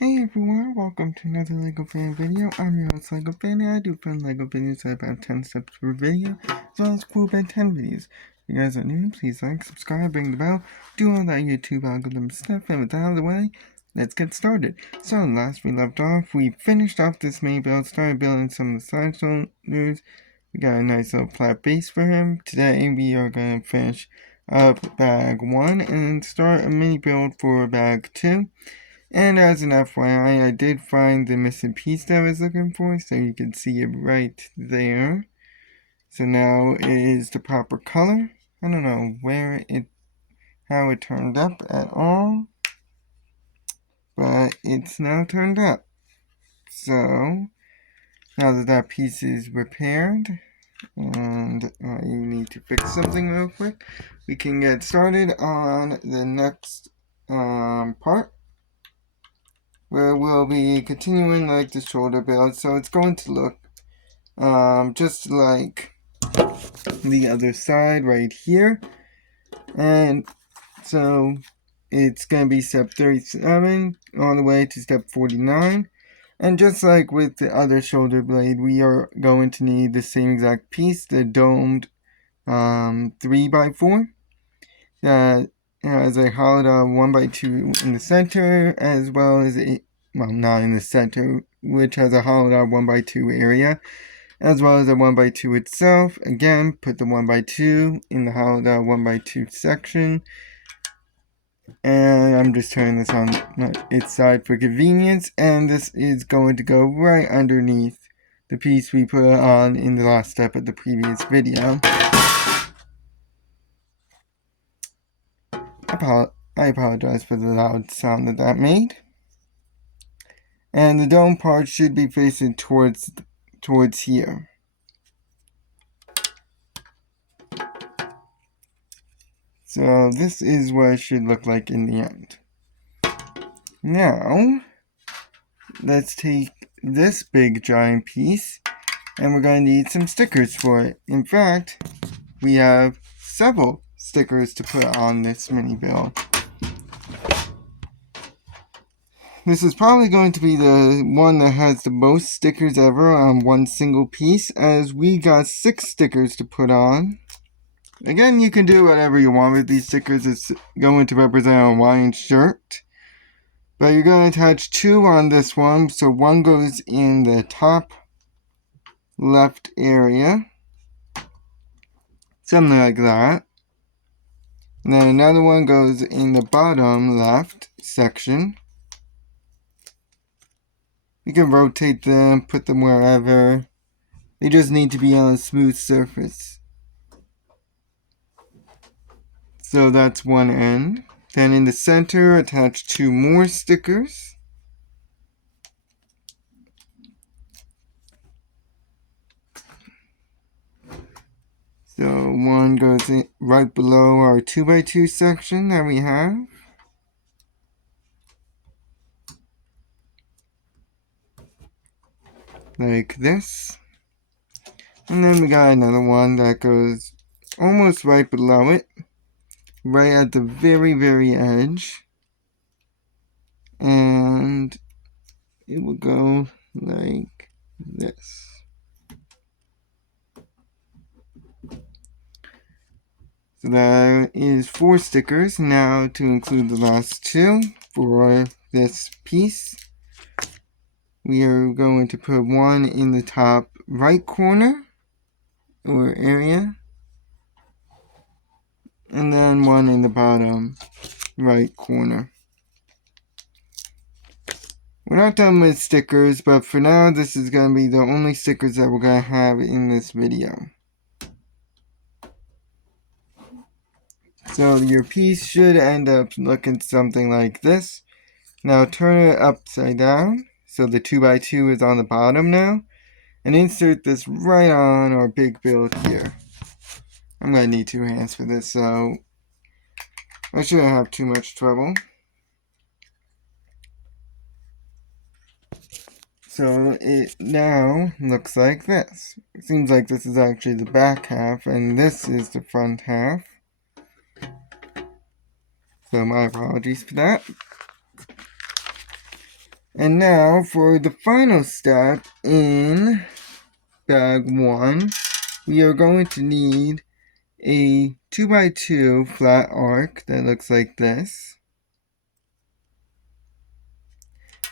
Hey everyone, welcome to another LEGO fan video. I'm your host LEGO fan and I do fun LEGO videos. I have about 10 steps per video, as well as cool Ben 10 videos. If you guys are new, please like, subscribe, ring the bell, do all that YouTube algorithm stuff, and with that out of the way, let's get started. So last we left off, we finished off this main build, started building some of the side shoulders. We got a nice little flat base for him. Today we are going to finish up bag 1 and start a mini build for bag 2. And as an FYI, I did find the missing piece that I was looking for, so you can see it right there. So now it is the proper color. I don't know how it turned up at all, but it's now turned up. So now that that piece is repaired, and I need to fix something real quick, we can get started on the next part, where we'll be continuing like the shoulder build. So it's going to look just like the other side right here, and so it's going to be step 37 all the way to step 49. And just like with the other shoulder blade, we are going to need the same exact piece, the domed 3x4 that has a hollowed out 1x2 in the center, as well as not in the center, which has a hollowed out 1x2 area, as well as a 1x2 itself. Again, put the 1x2 in the hollowed out 1x2 section. And I'm just turning this on its side for convenience, and this is going to go right underneath the piece we put on in the last step of the previous video. I apologize for the loud sound that made. And the dome part should be facing towards here. So this is what it should look like in the end. Now, let's take this big giant piece, and we're going to need some stickers for it. In fact, we have several stickers to put on this mini build. This is probably going to be the one that has the most stickers ever on one single piece, as we got 6 stickers to put on. Again, you can do whatever you want with these stickers. It's going to represent a Hawaiian shirt. But you're going to attach 2 on this one, so one goes in the top left area. Something like that. And then another one goes in the bottom left section. You can rotate them, put them wherever. They just need to be on a smooth surface. So that's one end. Then in the center, attach 2 more stickers. So one goes in right below our 2x2 section that we have. Like this. And then we got another one that goes almost right below it. Right at the very, very edge. And it will go like this. So that is 4 stickers. Now to include the last 2 for this piece, we are going to put one in the top right corner or area, and then one in the bottom right corner. We're not done with stickers, but for now this is going to be the only stickers that we're going to have in this video. So your piece should end up looking something like this. Now turn it upside down, so the 2x2 is on the bottom now, and insert this right on our big build here. I'm going to need 2 hands for this, so I shouldn't have too much trouble. So it now looks like this. It seems like this is actually the back half, and this is the front half. So my apologies for that. And now for the final step in bag 1, we are going to need a 2x2 flat arc that looks like this,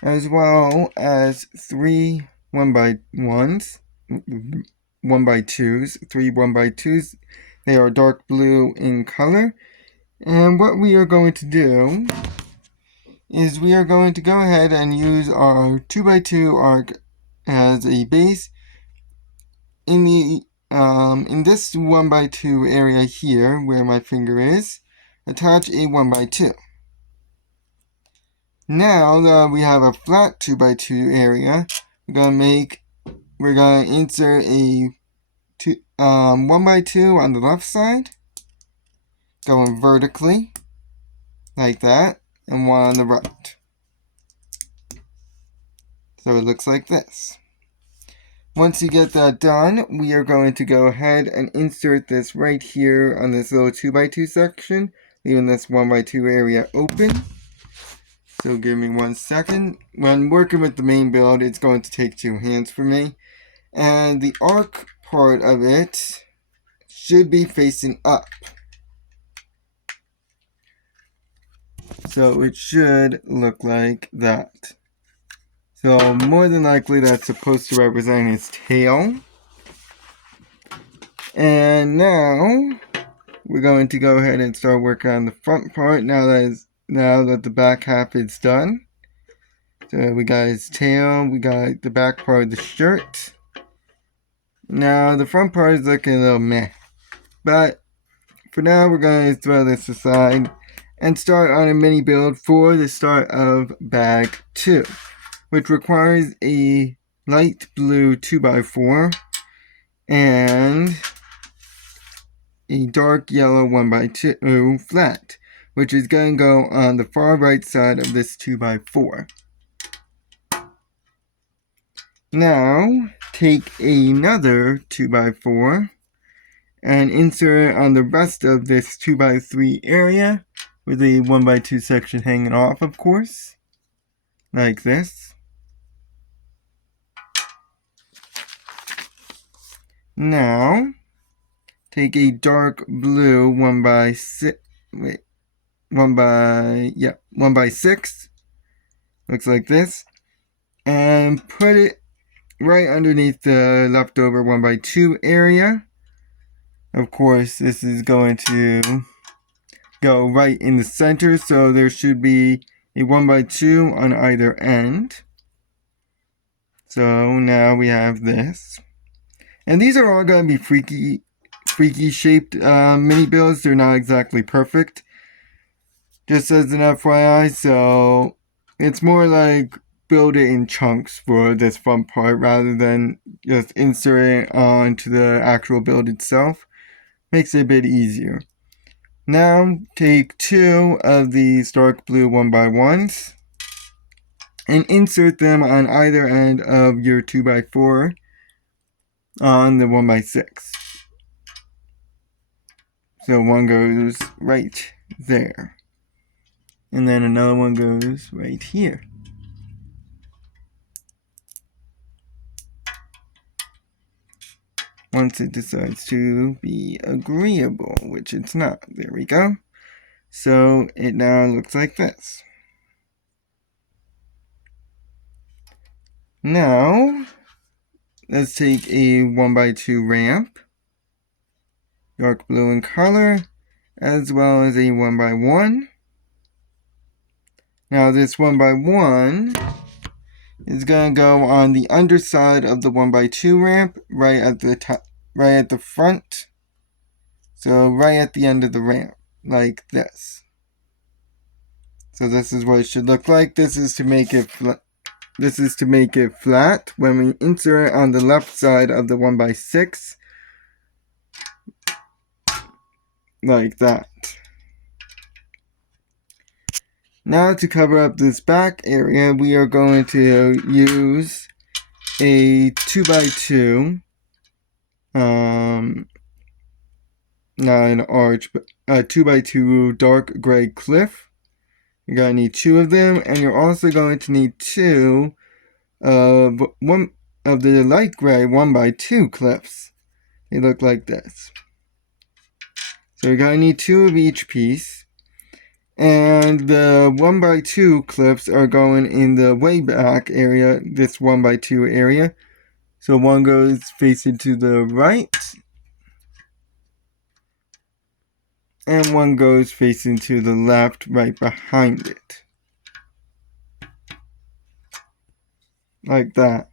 as well as 3 1x1s, 1x2s, 3 1x2s. They are dark blue in color. And what we are going to do is we are going to go ahead and use our 2x2 arc as a base. In this 1x2 area here, where my finger is, attach a 1x2. Now that we have a flat 2x2 area, we're gonna insert a 1x2 on the left side, going vertically, like that, and one on the right. So it looks like this. Once you get that done, we are going to go ahead and insert this right here on this little 2x2 section, leaving this 1x2 area open. So give me 1 second. When working with the main build, it's going to take 2 hands for me. And the arc part of it should be facing up. So it should look like that. So more than likely that's supposed to represent its tail. And now we're going to go ahead and start working on the front part now that the back half is done. So we got his tail, we got the back part of the shirt. Now the front part is looking a little meh. But for now we're going to throw this aside and start on a mini build for the start of bag 2, which requires a light blue 2x4 and a dark yellow 1x2 flat, which is going to go on the far right side of this 2x4. Now, take another 2x4 and insert it on the rest of this 2x3 area with a 1x2 section hanging off, of course, like this. Now, take a dark blue 1x6, looks like this, and put it right underneath the leftover 1x2 area. Of course, this is going to go right in the center, so there should be a 1x2 on either end. So now we have this. And these are all going to be freaky shaped mini builds. They're not exactly perfect. Just as an FYI, so it's more like build it in chunks for this front part rather than just insert it onto the actual build itself. Makes it a bit easier. Now take 2 of these dark blue 1x1s and insert them on either end of your 2x4 on the 1x6. So one goes right there. And then another one goes right here. Once it decides to be agreeable, which it's not. There we go. So it now looks like this. Now, let's take a 1x2 ramp, dark blue in color, as well as a 1x1. Now this 1x1 is going to go on the underside of the 1x2 ramp, right at the top, right at the front. So right at the end of the ramp, like this. So this is what it should look like. This is to make it flat. This is to make it flat when we insert it on the left side of the 1x6, like that. Now to cover up this back area, we are going to use a 2x2, not an arch, but a 2x2 dark gray cliff, You're going to need 2 of them, and you're also going to need 2 of one of the light gray 1x2 clips. They look like this. So you're going to need 2 of each piece. And the 1x2 clips are going in the way back area, this 1x2 area. So one goes facing to the right, and one goes facing to the left right behind it. Like that.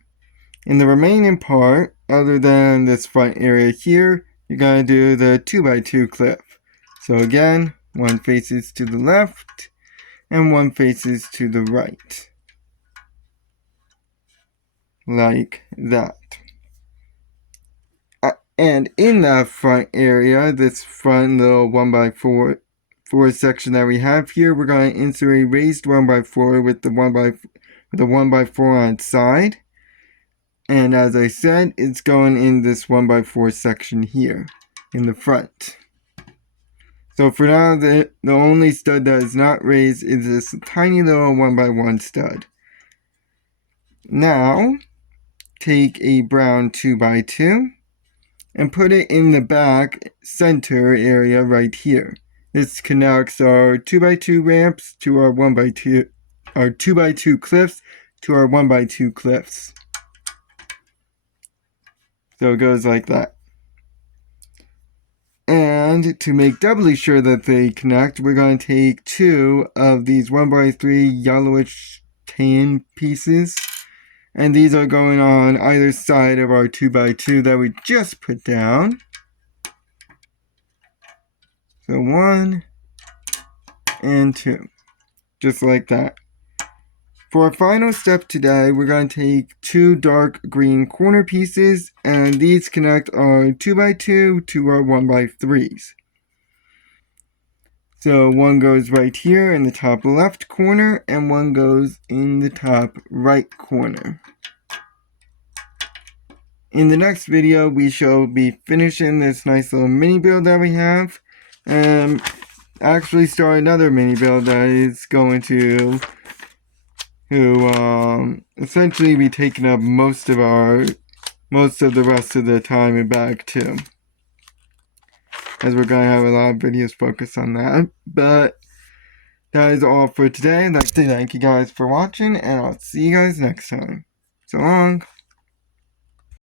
In the remaining part, other than this front area here, you're going to do the 2x2 clip. So again, one faces to the left, and one faces to the right. Like that. And in that front area, this front little 1x4 section that we have here, we're going to insert a raised 1x4 with the 1x4 on its side. And as I said, it's going in this 1x4 section here in the front. So for now, the only stud that is not raised is this tiny little 1x1 stud. Now, take a brown 2x2 and put it in the back center area right here. This connects our 2x2 ramps to our 1x2, our 2x2 cliffs to our 1x2 cliffs. So it goes like that. And to make doubly sure that they connect, we're going to take 2 of these 1x3 yellowish tan pieces. And these are going on either side of our 2x2 that we just put down. So 1 and 2. Just like that. For our final step today, we're going to take 2 dark green corner pieces, and these connect our 2x2 to our 1x3s. So one goes right here in the top left corner, and one goes in the top right corner. In the next video, we shall be finishing this nice little mini build that we have, and actually start another mini build that is going to essentially be taking up most of the rest of the time in bag 2. As we're going to have a lot of videos focused on that. But that is all for today. I'd like to thank you guys for watching, and I'll see you guys next time. So long.